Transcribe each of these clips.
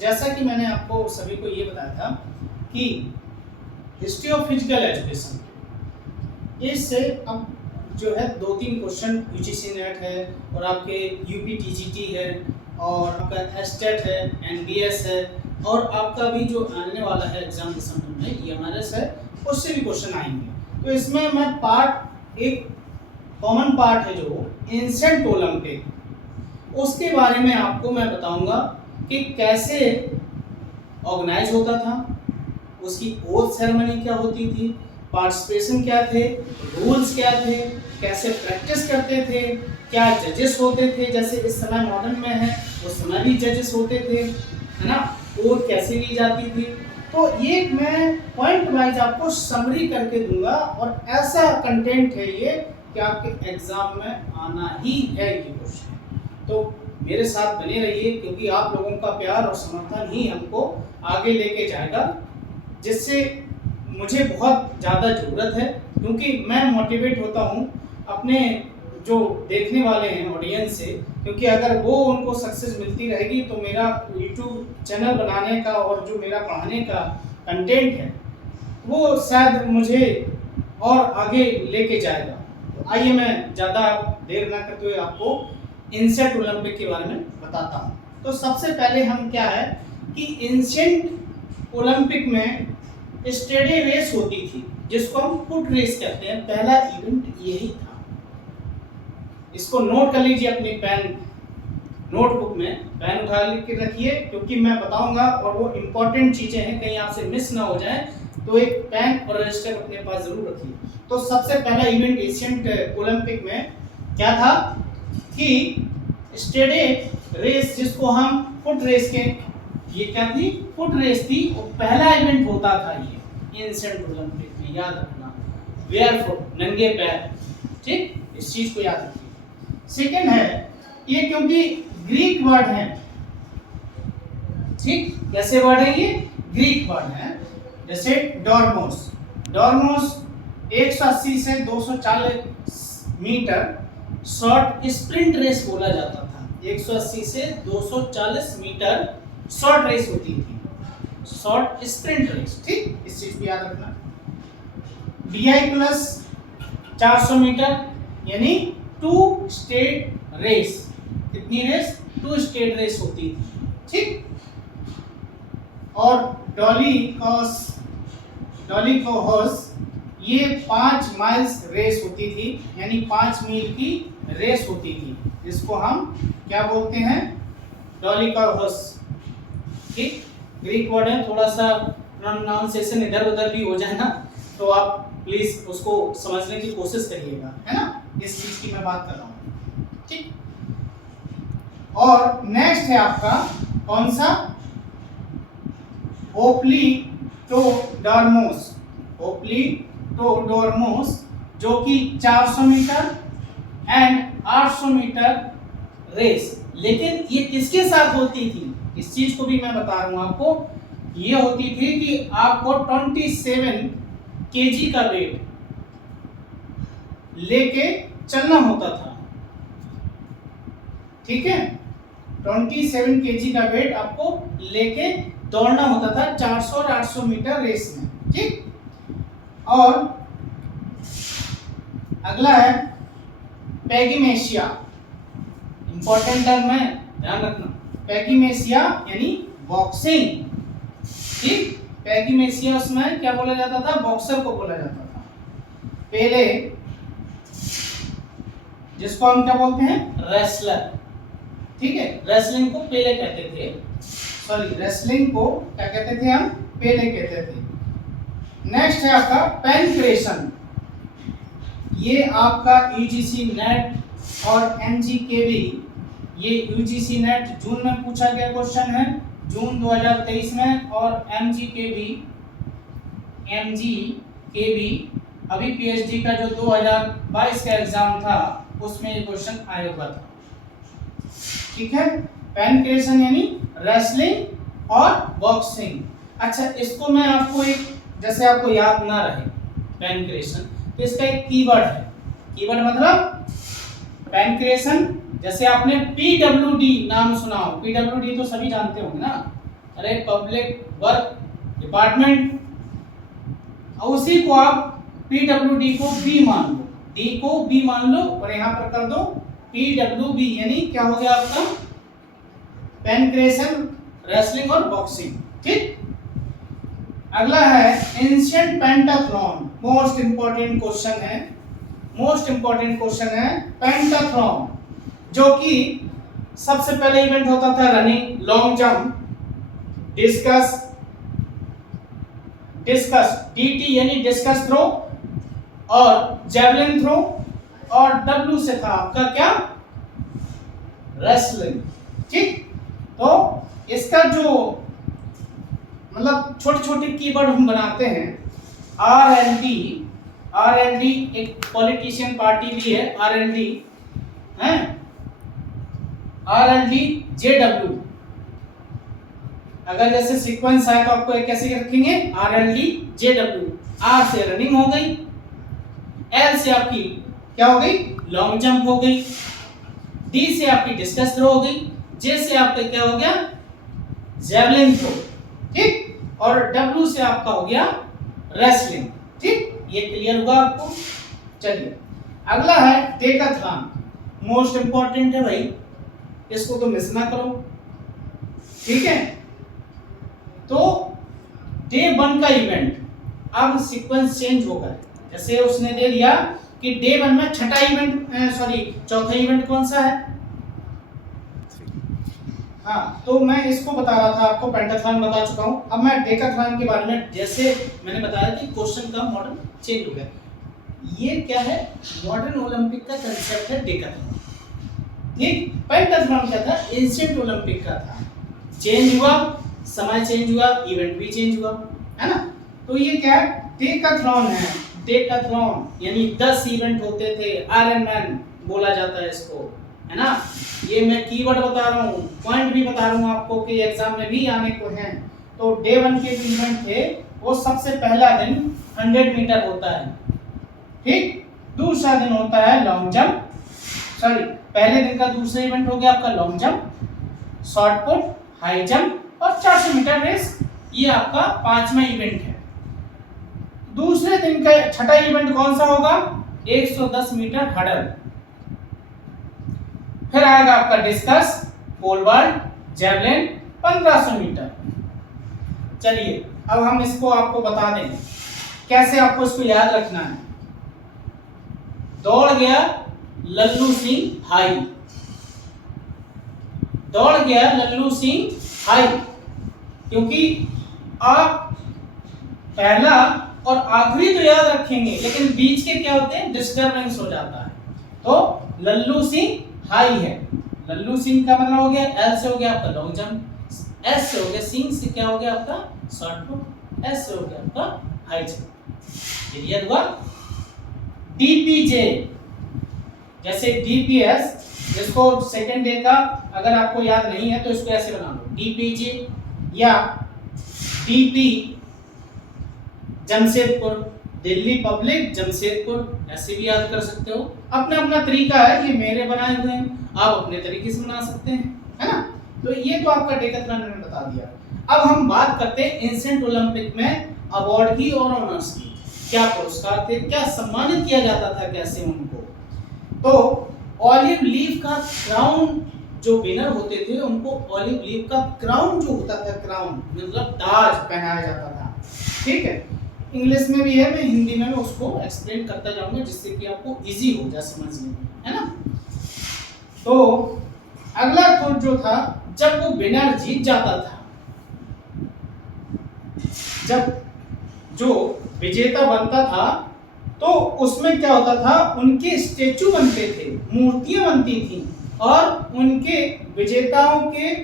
जैसा कि मैंने आपको सभी को ये बताया था कि हिस्ट्री ऑफ फिजिकल एजुकेशन, इससे अब जो है 2-3 क्वेश्चन यूजीसी नेट है और आपके यूपी टीजीटी है और आपका एस्टेट है, एनबीएस है और आपका भी जो आने वाला है एग्जाम दिसंबर में ईएमआरएस है, उससे भी क्वेश्चन आएंगे। तो इसमें मैं पार्ट एक कॉमन पार्ट है जो एंशिएंट ओलंपिक, उसके बारे में आपको मैं बताऊंगा कि कैसे ऑर्गेनाइज होता था, उसकी ओथ सेरेमनी क्या होती थी, पार्टिसिपेशन क्या थे, रूल्स क्या थे, कैसे प्रैक्टिस करते थे, क्या जजेस होते थे, जैसे इस समय मॉडर्न में है उस समय भी जजेस होते थे, है ना, ओथ कैसे ली जाती थी। तो ये मैं पॉइंट वाइज आपको समरी करके दूंगा और ऐसा कंटेंट है ये कि आपके एग्जाम में आना ही है ये क्वेश्चन। तो मेरे साथ बने रहिए क्योंकि आप लोगों का प्यार और समर्थन ही हमको आगे लेके जाएगा, जिससे मुझे बहुत ज़्यादा ज़रूरत है, क्योंकि मैं मोटिवेट होता हूँ अपने जो देखने वाले हैं ऑडियंस से, क्योंकि अगर वो उनको सक्सेस मिलती रहेगी तो मेरा यूट्यूब चैनल बनाने का और जो मेरा पढ़ाने का कंटेंट है वो शायद मुझे और आगे लेके जाएगा। तो आइए मैं ज़्यादा देर ना करते हुए आपको एंशिएंट ओलंपिक के बारे में बताता हूँ। तो सबसे पहले हम क्या है कि एंशिएंट ओलंपिक में स्टेडी रेस होती थी जिसको हम फुट रेस कहते हैं। पहला इवेंट यही था। इसको नोट कर लीजिए अपनी पेन नोटबुक में, पेन उठा के रखिए क्योंकि मैं बताऊंगा और वो इम्पोर्टेंट चीजें हैं, कहीं आपसे मिस ना हो जाए, तो एक पेन और रजिस्टर अपने पास जरूर रखिए। तो सबसे पहला इवेंट एशियन ओलंपिक में क्या था कि स्टेडी रेस, जिसको हम फुट रेस के, ये क्या थी, फुट रेस थी, और पहला इवेंट होता था ये एशियन ओलंपिक में, याद रखना, वेयर फुट, नंगे पैर, ठीक, इस चीज को याद रखिए। सेकंड है ये, क्योंकि ग्रीक वर्ड है, ठीक, कैसे वर्ड है ये, ग्रीक वर्ड है, जैसे डॉर्मोस, डॉर्मोस 180 से 240 मीटर शॉर्ट स्प्रिंट रेस बोला जाता था। 180 से 240 मीटर शॉर्ट रेस होती थी, शॉर्ट स्प्रिंट रेस, ठीक, इस चीज को याद रखना। DI प्लस 400 मीटर यानी 2 स्टेट रेस, कितनी रेस, 2 स्टेट रेस होती थी, ठीक। और डॉली कॉस ये 5 माइल्स रेस होती थी, यानी 5 मील की रेस होती थी, जिसको हम क्या बोलते हैं, डॉली कॉस, ठीक, ग्रीक वर्ड है, थोड़ा सा प्रोनाउंसिएशन इधर उधर भी हो जाए ना तो आप प्लीज उसको समझने की कोशिश करिएगा, है ना, इस चीज की मैं बात कर रहा हूँ, ठीक। और नेक्स्ट है आपका कौन सा, ओप्लीटोडोर्मोस, जो कि 400 मीटर एंड 800 मीटर रेस, लेकिन ये किसके साथ होती थी, इस चीज को भी मैं बता रहा हूं आपको। ये होती थी कि आपको 27 केजी का वेट लेके चलना होता था, ठीक है, 27 केजी का वेट आपको लेके दौड़ना होता था 400 और 800 मीटर रेस में, ठीक। और अगला है पैगिमेशिया, इंपॉर्टेंट टर्म है, ध्यान रखना, पैगिमेशिया यानी बॉक्सिंग, ठीक, पैगिमेशिया उसमें क्या बोला जाता था, बॉक्सर को बोला जाता था। पहले जिसको हम क्या बोलते हैं, रेसलर, ठीक है, रेसलिंग को पहले कहते थे, सॉरी, रेसलिंग को क्या कहते थे हम, पहले कहते थे। नेक्स्ट है आपका पेनिट्रेशन, ये आपका यूजीसी नेट और एमजीकेवी, ये यूजीसी नेट जून में पूछा गया क्वेश्चन है, जून 2023 में, और एमजीकेवी अभी पीएचडी का जो 2022 का एग्जाम था उसमें ये क्वेश्चन आया हुआ था, ठीक है। पेनिट्रेशन यानी रेसलिंग और बॉक्सिंग। अच्छा, इसको मैं आपको एक, जैसे आपको याद ना रहे पेनिट्रेशन, तो इसका एक कीवर्ड है, कीवर्ड मतलब पेनिट्रेशन, जैसे आपने पीडब्ल्यूडी नाम सुना हो, पीडब्ल्यूडी तो सभी जानते होंगे ना, अरे पब्लिक वर्क डिपार्टमेंट, उसी को आप PWD को B मान लो, D को B मान लो और यहाँ पर कर दो PWB, यानी क्या हो गया आपका पेनक्रेशन, रेसलिंग और बॉक्सिंग। ठीक, अगला है ancient pentathlon, most important question है, मोस्ट इंपॉर्टेंट क्वेश्चन है पेंटाथलॉन, जो कि सबसे पहले इवेंट होता था running, long jump, discuss DT यानी डिस्कस थ्रो और जेवलिन थ्रो, और W से था आपका क्या रेसलिंग। ठीक, तो इसका जो मतलब छोटे छोटे कीवर्ड हम बनाते हैं, RLD एक पॉलिटिशियन पार्टी भी है, RLD है, RLD JW, अगर जैसे सीक्वेंस आए तो आपको कैसे रखेंगे RLD JW, R से रनिंग हो गई, L से आपकी क्या हो गई लॉन्ग जंप हो गई, D से आपकी डिस्कस थ्रो हो गई, J से आपका क्या हो गया जेवलिन थ्रो। ठीक, और W से आपका हो गया रेसलिंग। ठीक, ये क्लियर हुआ आपको। चलिए अगला है डेकाथलॉन, मोस्ट इंपॉर्टेंट है भाई, इसको तो मिस ना करो। ठीक है, तो डे 1 का इवेंट, अब सीक्वेंस चेंज होगा, जैसे उसने दे दिया कि डे 1 में छठा इवेंट चौथा इवेंट कौन सा है। हाँ, तो मैं इसको बता रहा था आपको, पेंटाथलॉन बता चुका हूं, अब मैं डेकाथलॉन के बारे में, जैसे मैंने बताया कि क्वेश्चन का मॉडल चेंज हो गया। ये क्या है, मॉडर्न ओलंपिक का कंसेप्ट है डेकाथलॉन। ठीक, पेंटाथलॉन क्या था, एंशिएंट ओलंपिक का था, चेंज हुआ, समय चेंज हुआ, इवेंट भी चेंज हुआ, है ना। तो ये क्या है, डेकाथलॉन है, डेकाथलॉन यानी 10 इवेंट होते थे, आयरन मैन बोला जाता है इसको, है ना। ये मैं कीवर्ड बता रहा हूँ, पॉइंट भी बता रहा हूँ आपको कि एग्जाम में भी आने को हैं। तो डे 1 के जो इवेंट थे वो सबसे पहला दिन 100 मीटर होता है। ठीक, दूसरा दिन होता है लॉन्ग जंप, पहले दिन का दूसरा इवेंट हो गया आपका long jump, short put, high jump और 400 मीटर रेस, ये आपका 5वां इवेंट है। दूसरे दिन का छठा इवेंट कौन सा होगा, 110 मीटर हडल, फिर आएगा आपका discus, pole vault, javelin 1500 metre. चलिए अब हम इसको आपको बता दें कैसे आपको इसको याद रखना है। दौड़ गया लल्लू सिंह हाई, दौड़ गया लल्लू सिंह हाई, क्योंकि आप पहला और आखिरी तो याद रखेंगे लेकिन बीच के क्या होते हैं डिस्टरबेंस हो जाता है। तो लल्लू सिंह हाई है, लल्लू सिंह का मतलब हो गया, एल से हो गया आपका लॉन्ग जंप, एस से हो गया, सिंह से क्या हो गया आपका शॉर्ट पुट, एस से हो गया आपका हाई जंप। क्लियर हुआ। डीपीजे जैसे डीपीएस, जिसको सेकंड डे का अगर आपको याद नहीं है तो इसको ऐसे बना लो, डीपीजे या डीपी जमशेदपुर, दिल्ली पब्लिक जमशेदपुर, ऐसे भी याद कर सकते हो, अपना अपना तरीका है, ये मेरे बनाए हुए हैं, आप अपने तरीके से बना सकते हैं, है ना। तो ये तो आपका डेकाथलॉन मैंने बता दिया। अब हम बात करते हैं एंशिएंट ओलंपिक में अवार्ड की और ऑनर्स की, क्या पुरस्कार थे, क्या सम्मानित किया जाता था, कैसे उनको। तो ऑलिव लीफ का क्राउन, जो विनर होते थे उनको ऑलिव लीफ का क्राउन जो होता था, क्राउन मतलब ताज पहनाया जाता था। ठीक है, इंग्लिश में भी है, मैं हिंदी में उसको एक्सप्लेन करता जाऊंगा जिससे कि आपको इजी हो जाए समझने में, है ना। तो अगला तो जो था, जब वो विनर जीत जाता था, जब जो विजेता बनता था तो उसमें क्या होता था, उनके स्टेचू बनते थे, मूर्तियां बनती थी और उनके विजेताओं के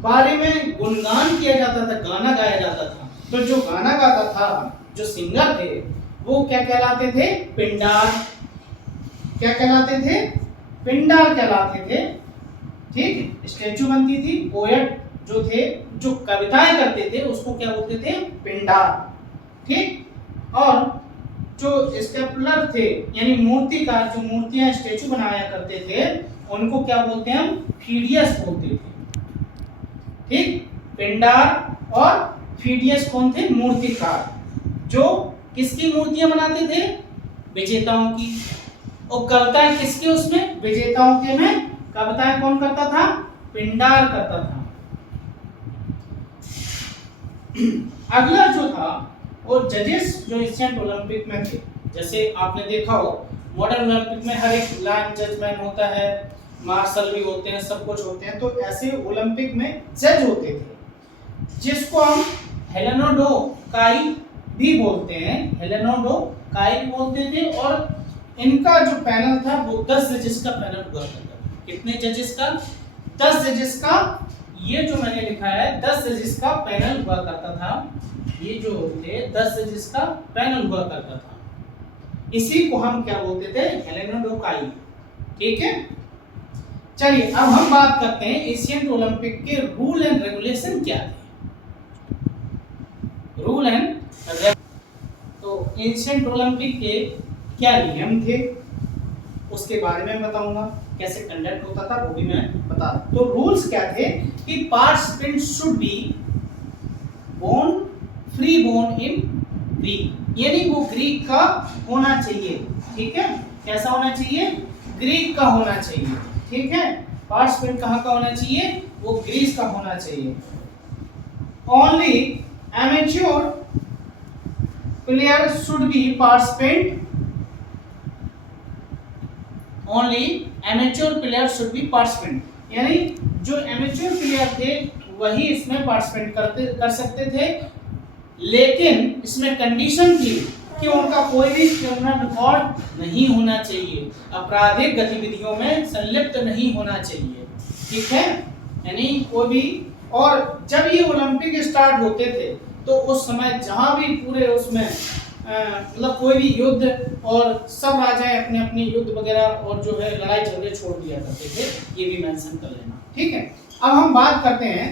बारे में गुणगान किया जाता था, गाना गाया जाता था। तो जो गाना गाता था, जो सिंगर थे, वो क्या कहलाते थे, पिंडार। क्या कहलाते थे, पिंडार कहलाते थे। ठीक, स्टेचू बनती थी, पोएट जो थे, जो कविताएं करते थे, उसको क्या बोलते थे, पिंडार। ठीक, और जो स्टेपलर थे यानी मूर्तिकार, जो मूर्तियां स्टेचू बनाया करते थे, उनको क्या बोलते हैं हम, फीडियस बोलते थे। ठीक, पिंडार और फीडियस कौन थे? मूर्तिकार, जो किसकी मूर्तियां बनाते थे? विजेताओं की। और कविताएं किसके? उसमें विजेताओं के में कविताएं कौन करता था? पिंडार करता था। अगला जो था वो जजेस जो एशियन ओलंपिक में थे, जैसे आपने देखा हो मॉडर्न ओलंपिक में हर एक लाइन जजमेंट होता है, मार्शल भी होते हैं, सब कुछ होते हैं, तो ऐसे ओलंपिक में जज होते थे जिसको हम हेलेनोडोकाई भी बोलते हैं, हेलेनोडोकाई भी बोलते थे। और इनका जो पैनल था वो 10 जजेस का पैनल हुआ करता था। कितने जजेस का? 10 जजेस का। ये जो मैंने लिखा है 10 जजेस का पैनल हुआ करता था। ये जो थे 10 जजेस का पैनल हुआ करता था। इसी को हम क्या बोलते थे? हेलेनोडोकाई। ठीक है, चलिए अब हम बात करते हैं एशियन ओलंपिक के रूल एंड रेगुलेशन क्या थे। रूल एंड तो एशियन ओलंपिक के क्या नियम थे उसके बारे में बताऊंगा, कैसे कंडक्ट होता था वो भी मैं बता दूं। तो रूल्स क्या थे कि participant should be born free born in Greek, यानी वो ग्रीक का होना चाहिए। ठीक है, कैसा होना चाहिए? ग्रीक का होना चाहिए। ठीक है, पार्टिसिपेंट कहाँ का होना चाहिए? वो ग्रीस का होना चाहिए। Only amateur player should be participant, only amateur player should be participant, यानी जो एमेच्योर प्लेयर थे वही इसमें पार्टिसिपेंट कर सकते थे, लेकिन इसमें कंडीशन थी कि उनका कोई भी क्रिमिनल रिकॉर्ड नहीं होना चाहिए, आपराधिक गतिविधियों में संलिप्त नहीं होना चाहिए। ठीक है, यानी कोई भी। और जब ये ओलंपिक स्टार्ट होते थे तो उस समय जहां भी पूरे उसमें मतलब कोई भी युद्ध और सब राजाएं अपने अपने युद्ध वगैरह और जो है लड़ाई झगड़े छोड़ दिया करते थे, ये भी मेंशन कर लेना। ठीक है, अब हम बात करते हैं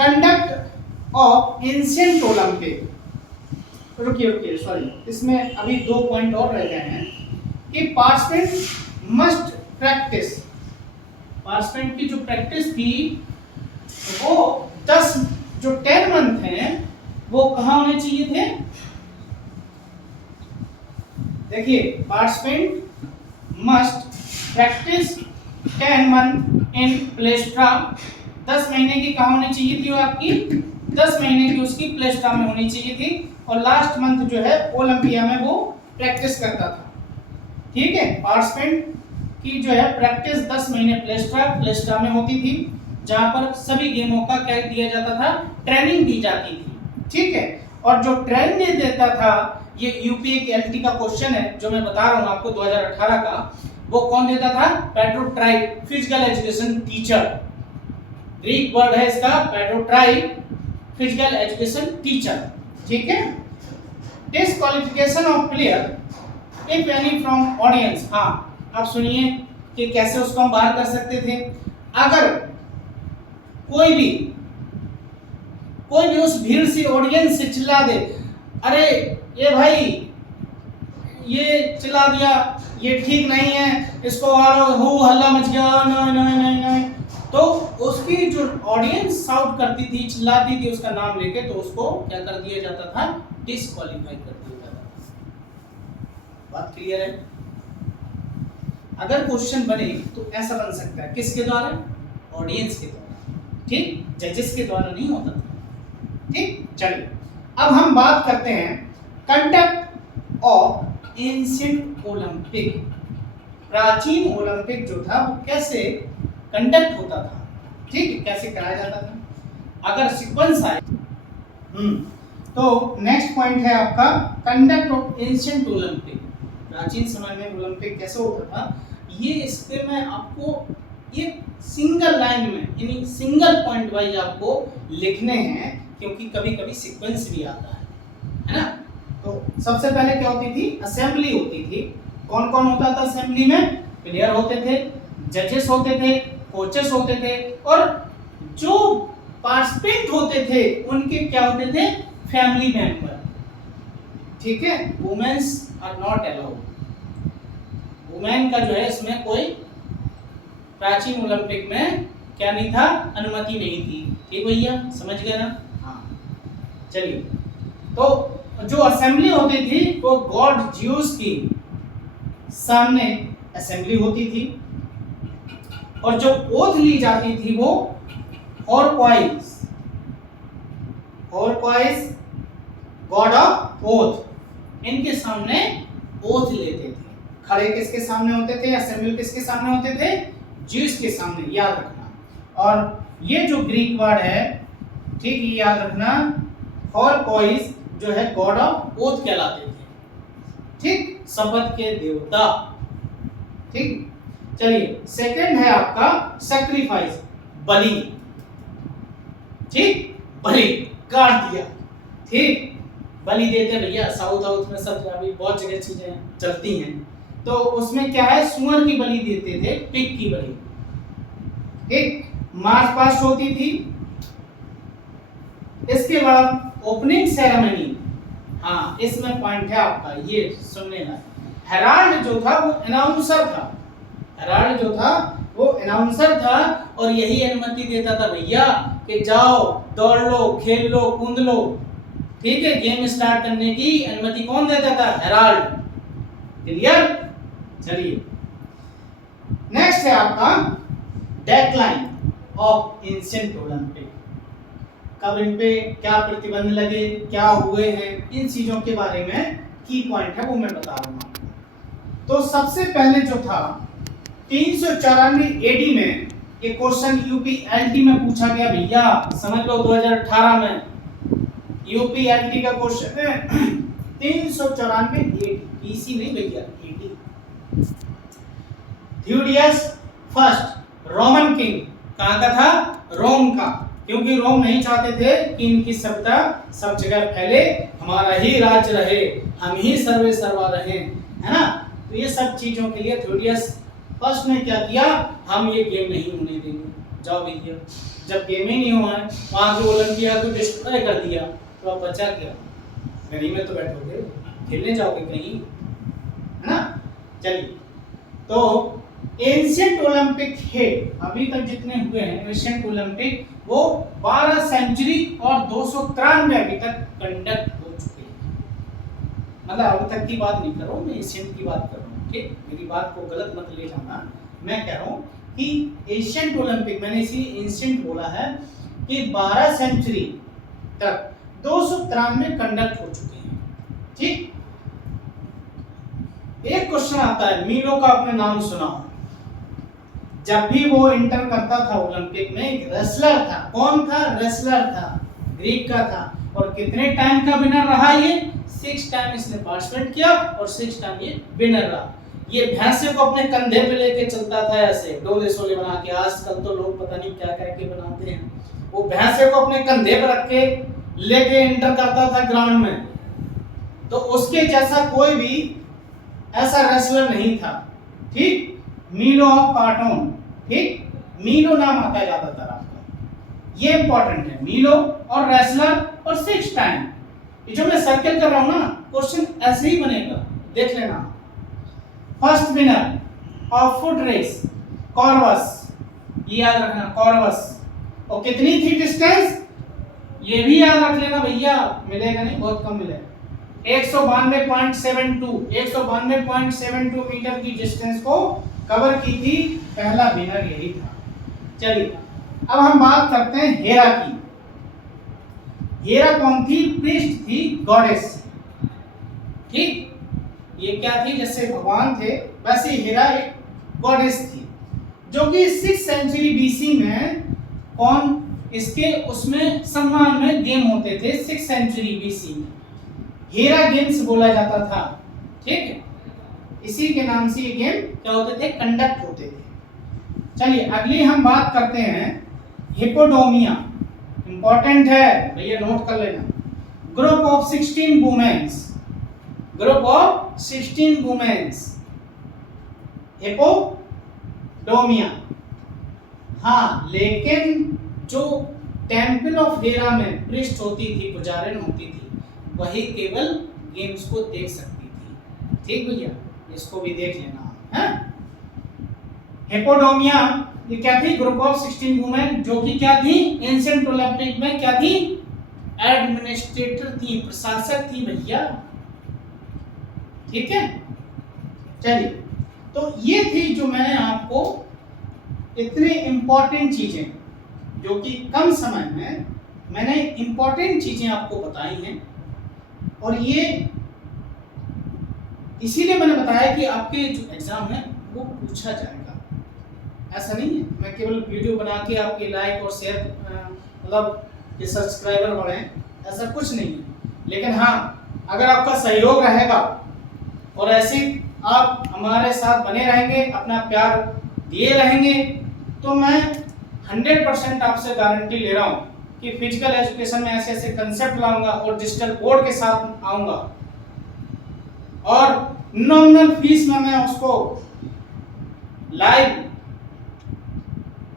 कंडक्ट ऑफ एंशिएंट ओलंपिक। रुकिए सॉरी, इसमें अभी 2 पॉइंट और रह गए हैं कि पार्टिसिपेंट मस्ट प्रैक्टिस, पार्टिसिपेंट की जो प्रैक्टिस थी वो 10 मंथ हैं वो कहाँ होने चाहिए थे? देखिए, participant must practice 10 month in palaestra, 10 महीने की कहाँ होनी चाहिए थी वो आपकी? 10 महीने की उसकी प्लेस्ट्रा में होनी चाहिए थी, और लास्ट मंथ जो है ओलंपिया में वो प्रैक्टिस करता था। ठीक है, पार्टिसिपेंट की जो है प्रैक्टिस 10 महीने प्लेस्ट्रा में होती थी, जहां पर सभी गेमों का क्या दिया जाता था? ट्रेनिंग दी जाती थी। ठीक है, और जो ट्रेनिंग देता था, ये यूपीएससी का क्वेश्चन है जो मैं बता रहा हूं आपको 2018 का, वो कौन देता था? Paidotribe physical education teacher, Greek word है इसका पेट्रोट्राइक फिजिकल एजुकेशन टीचर। ठीक है, disqualification of player if any from audience. हाँ, अब सुनिए कि कैसे उसको हम बाहर कर सकते थे। अगर कोई भी उस भीड़ से ऑडियंस से चिल्ला दे, अरे ये भाई ये चिल्ला दिया, ये ठीक नहीं है, इसको हो हल्ला मच गया, नहीं, तो उसकी जो ऑडियंस शाउट करती थी, चिल्लाती थी उसका नाम लेके, तो उसको क्या कर दिया जाता था? डिस्क्वालीफाई कर दिया जाता था। बात क्लियर है? अगर क्वेश्चन बने तो ऐसा बन सकता है, किसके द्वारा? ऑडियंस के द्वारा। ठीक, जजेस के द्वारा नहीं होता था। ठीक, चलिए अब हम बात करते हैं कंडक्ट ऑफ एंशिएंट ओलंपिक। प्राचीन ओलंपिक जो था वो कैसे कंडक्ट होता था? ठीक है, कैसे कराया जाता था? अगर सीक्वेंस आए तो नेक्स्ट पॉइंट है आपका कंडक्ट ऑफ एंशिएंट ओलंपिक। प्राचीन समय में ओलंपिक कैसे होता था, ये इस पे मैं आपको एक सिंगल लाइन में यानी सिंगल पॉइंट वाइज आपको लिखने हैं, क्योंकि कभी कभी सीक्वेंस भी आता है ना। तो सबसे पहले क्या होती थी? असेंबली होती थी। कौन कौन होता था असेंबली में? प्लेयर होते थे, जजेस होते थे, कोचेस होते थे, और जो पार्टिसिपेंट होते थे उनके क्या होते थे? Family member. ठीक है, womens are not allowed, women का जो है इसमें कोई प्राचीन ओलंपिक में क्या नहीं था? अनुमति नहीं थी। ठीक भैया, समझ गए ना? हाँ चलिए, तो जो असेंबली होती थी वो गॉड ज्यूस की सामने असेंबली होती थी, और जो ओथ ली जाती थी वो हॉर्क्वाइस गॉड ऑफ ओथ, इनके सामने ओथ लेते थे। खड़े किसके सामने होते थे? असेंबल किसके सामने होते थे? ज्यूस के सामने, याद रखना। और ये जो ग्रीक वर्ड है, ठीक, ये याद रखना, हॉर्क्वाइस जो है गॉड ऑफ ओथ कहलाते थे, ठीक, शपथ के देवता। ठीक, चलिए सेकंड है आपका सैक्रिफाइस, बलि। ठीक, बलि काट दिया, ठीक, बलि देते भैया, साउथ में सब अभी बहुत जगह चीजें चलती हैं, तो उसमें क्या है, सुअर की बलि देते थे, पिग की बलि। ठीक, मार्च पास्ट होती थी। इसके बाद ओपनिंग सेरेमनी, हाँ इसमें पॉइंट है आपका, ये सुनने ना, हेराल्ड जो था वो अनाउंसर था, हेराल्ड जो था वो अनाउंसर था, और यही अनुमति देता था भैया कि जाओ दौड़ लो, खेल लो, कूद लो, ठीक है, गेम स्टार्ट करने की अनुमति कौन देता था? हेराल्ड। क्लियर? चलिए नेक्स्ट है आपका डेक्लाइन ऑफ एंशिएंट ओलंपिक। कब इन पे क्या प्रतिबंध लगे, क्या हुए हैं, इन चीजों के बारे में की पॉइंट है वो मैं बता रहा हूँ। तो सबसे पहले जो था 394 एडी में एक क्वेश्चन यूपीएलटी में पूछा गया भैया, समझ लो 2018 में यूपीएलटी का क्वेश्चन है 394 एडी, पीसी नहीं भैया, एडी। थ्यूडियस फर्स्ट रोमन किंग, कहाँ का था? रोम का, क्योंकि रोम नहीं चाहते थे कि इनकी सत्ता सब जगह फैले, हमारा ही राज्य रहे, हम ही सर्वे सर्वा रहे, है ना? तो ये सब चीजों के लिए थ्यूडियस फर्स्ट ने क्या किया, हम ये गेम नहीं होने देंगे, जाओ भैया। जब गेम ही नहीं हुआ है, वहां के ओलंपिया को डिस्ट्रॉय कर दिया, तो अब बचा क्या? घर में तो बैठोगे, खेलने जाओगे कहीं, है ना? चलिए, तो एंशिएंट ओलंपिक है, अभी तक जितने हुए हैं एंशिएंट ओलंपिक, वो 12 सेंचुरी और 293 अभी तक कंडक्ट हो चुके हैं। मतलब अभी तक की बात नहीं कर रहा हूँ मैं, एंशिएंट की बात कर रहा हूँ, ठीक, मेरी बात को गलत मत ले जाना। मैं कह रहा हूँ कि एंशिएंट ओलंपिक, मैंने इसीलिए एंशिएंट बोला है कि 12 सेंचुरी तक 293 कंडक्ट हो चुके हैं। ठीक, एक क्वेश्चन आता है, मीलो का आपने नाम सुना हो, जब भी वो इंटर करता था ओलंपिक में, एक रेसलर था, कौन था? रेसलर था, ग्रीक का था, और कितने टाइम का विनर रहा ये? 6 टाइम इसने पार्टिसिपेट किया और 6 टाइम ये विनर रहा। ये भैंसे को अपने कंधे पे लेके चलता था ऐसे डोले सोले बना के, आजकल तो लोग पता नहीं क्या करके बनाते हैं, वो भैंसे को अपने कंधे पे रख के लेके इंटर करता था ग्राउंड में, तो उसके जैसा कोई भी ऐसा रेसलर नहीं था। ठीक, मीलो ऑफ कार्टून, ठीक, मीलो नाम आता है ज्यादातर आपका, ये इंपॉर्टेंट है, मीलो और रेसलर और 6 टाइम। ये जो मैं सर्कल कर रहा हूं ना, क्वेश्चन ऐसे ही बनेगा, देख लेना। First winner of foot race Coroebus, ये याद रखना, कॉर्वस। और कितनी थी डिस्टेंस, ये भी याद रख लेना भैया, मिलेगा नहीं, बहुत कम मिलेगा, 192.72 मीटर की डिस्टेंस को कवर की थी, पहला विनर यही था। चलिए अब हम बात करते हैं हेरा की। हेरा कौन थी? प्रीस्ट थी, गॉडेस। ठीक, ये क्या थी? जैसे भगवान थे वैसे हेरा एक गॉडेस थी, जो कि 6 सेंचुरी बीसी में कौन इसके उसमें सम्मान में गेम होते थे। 6 सेंचुरी बीसी में हेरा गेम्स बोला जाता था। ठीक है, इसी के नाम से ये गेम क्या होते थे? कंडक्ट होते थे। चलिए अगली हम बात करते हैं हिपोडोमिया, इंपॉर्टेंट है भैया, नोट कर लेना। Group of 16 womens, group of 16 womens, Hippodamia. हाँ, लेकिन जो टेम्पल ऑफ हेरा में प्रीस्ट होती थी, पुजारिन होती थी, वही केवल गेम्स को देख सकती थी। ठीक भैया, इसको भी देख लेना है। हिपोडोमिया ये क्या थी, ग्रुप ऑफ 16 वुमेन, जो कि क्या थी, एंशिएंट ओलंपिक में क्या थी, एडमिनिस्ट्रेटर थी, प्रशासक थी भैया। ठीक है, चलिए, तो ये थी जो मैंने आपको इतने इंपॉर्टेंट चीजें, जो कि कम समय में मैंने इंपॉर्टेंट चीजें आपको बताई हैं, और ये इसीलिए मैंने बताया कि आपके जो एग्जाम है वो पूछा जाएगा। ऐसा नहीं है मैं केवल वीडियो बना के आपके लाइक और शेयर मतलब कि सब्सक्राइबर बढ़े, ऐसा कुछ नहीं है। लेकिन हाँ, अगर आपका सहयोग रहेगा और ऐसे आप हमारे साथ बने रहेंगे, अपना प्यार दिए रहेंगे, तो मैं 100% आपसे गारंटी ले रहा हूँ कि फिजिकल एजुकेशन में ऐसे ऐसे कंसेप्ट लाऊंगा और डिजिटल बोर्ड के साथ आऊंगा, और नॉमिनल फीस में मैं उसको लाइव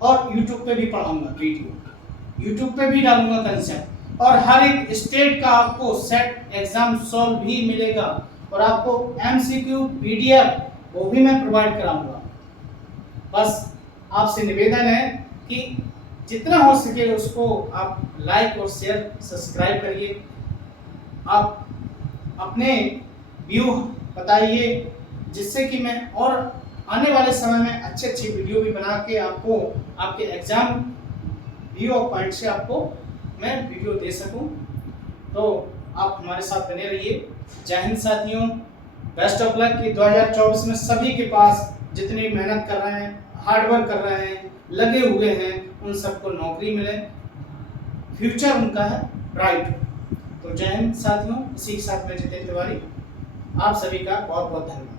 और YouTube पे भी पढ़ाऊंगा, वीडियो YouTube पे भी डालूंगा कंसेप्ट, और हर एक स्टेट का आपको सेट एग्जाम सॉल्व भी मिलेगा, और आपको MCQ PDF वो भी मैं प्रोवाइड कराऊंगा। बस आपसे निवेदन है कि जितना हो सके उसको आप लाइक और शेयर सब्सक्राइब करिए, आप अपने व्यू बताइए, जिससे कि मैं और आने वाले समय में अच्छे अच्छे वीडियो भी बना के आपको आपके एग्जाम व्यू और पॉइंट से आपको मैं वीडियो दे सकूं। तो आप हमारे साथ बने रहिए। जय हिंद साथियों, बेस्ट ऑफ लक कि 2024 में सभी के पास जितनी मेहनत कर रहे हैं, हार्डवर्क कर रहे हैं, लगे हुए हैं, उन सबको नौकरी मिले, फ्यूचर उनका है ब्राइट। तो जय हिंद साथियों, इसी के साथ मैं जितेंद्र तिवारी, आप सभी का बहुत बहुत धन्यवाद।